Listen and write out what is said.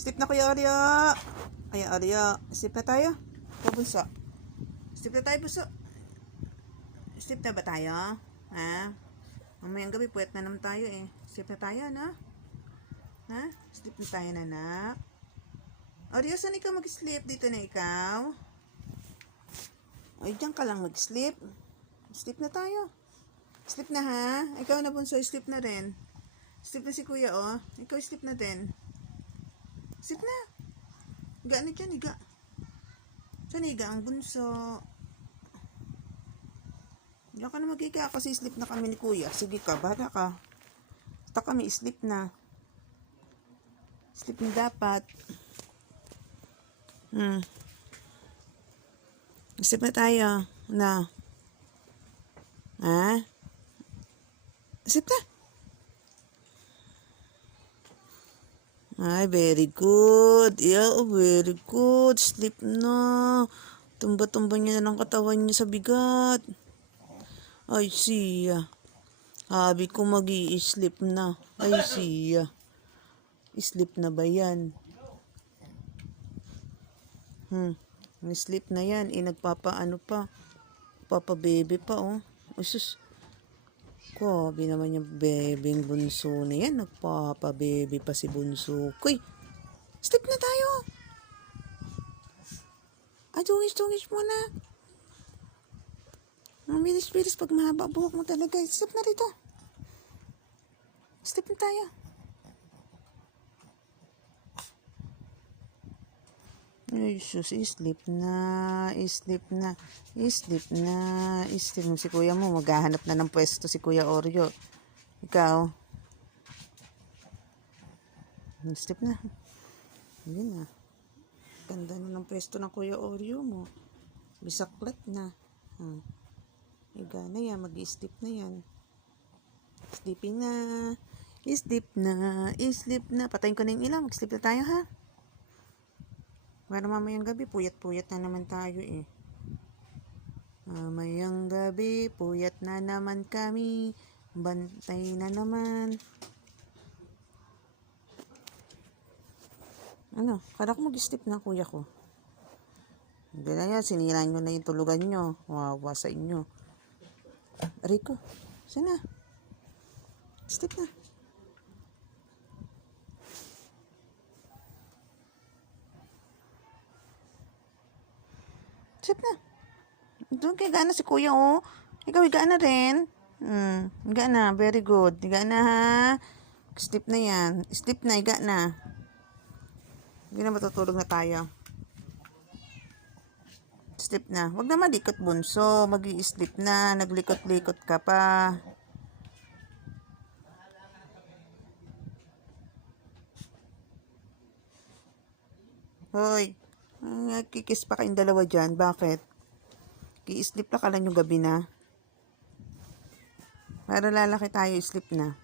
Sleep na kuya Oreo. Ay, Oreo. Sleep na tayo. Bunso. Sleep na tayo, bunso. Sleep na ba tayo? Ha? Mamayang gabi, puwet na naman tayo eh. Sleep na tayo, no? Ha? Sleep na tayo, nanak. Oreo, saan ikaw mag-sleep? Dito na ikaw? Ay, diyan ka lang mag-sleep. Sleep na tayo. Sleep na ha? Ikaw na bunso, sleep na rin. Sleep na si kuya, oh. Ikaw sleep na din. Sleep na. Higa na dyan, higa. Saan higa ang bunso? Diyan ka na magiga kasi sleep na kami ni kuya. Sige ka, bahala ka. Basta kami, sleep na. Sleep na dapat. Hmm. Sleep na tayo. Na. Ha? Sleep na. Ay, very good. Yeah, oh, very good. Sleep na. Tumba-tumba niya na ng katawan niya sa bigat. Ay, siya. Habi ko mag sleep na. Ay, siya. Sleep na ba yan? Hmm. Sleep na yan. Eh, nagpapaano pa. Papa-baby pa, oh. Usus. Grabe naman yung bebeng bunso na yan. Nagpapa-baby pa si bunso. Kuy, sleep na tayo. Ah, dungis-dungis mo na. Ang bilis-bilis pag mahaba buhok mo talaga. Sleep na rito. Sleep na tayo. Ay, sus, sleep na, sleep na, sleep na, sleep na. Si kuya mo, maghahanap na ng pwesto si kuya Oreo. Ikaw? Sleep na. Hindi na. Ganda na ng pwesto ng kuya Oreo mo. Bisaklat na. Hmm. Higa na yan, mag-sleep na yan. Sleeping na. Sleep na, sleep na. Patayin ko na yung ilaw. Mag-sleep na tayo, ha? Para mamayang gabi, puyat-puyat na naman tayo eh. Mamayang gabi, puyat na naman kami. Bantay na naman. Ano? Kala ko mag-sleep na kuya ko. Hindi na yan, sinira nyo na yung tulugan nyo. Wawa sa inyo. Rico, sana? Sleep na. Sleep na. Doon kay gana si kuya, oh. Ikaw, higa na rin. Hmm, higa na. Very good. Higa na, ha. Sleep na yan. Sleep na, higa na. Hindi na matutulog na tayo. Sleep na. Huwag na malikot, bunso. mag sleep na. Naglikot-likot ka pa. Hoy. Uh, kikis pa kayong dalawa dyan. Bakit? Ki-sleep na ka lang yung gabi na. Para lalaki tayo, sleep na.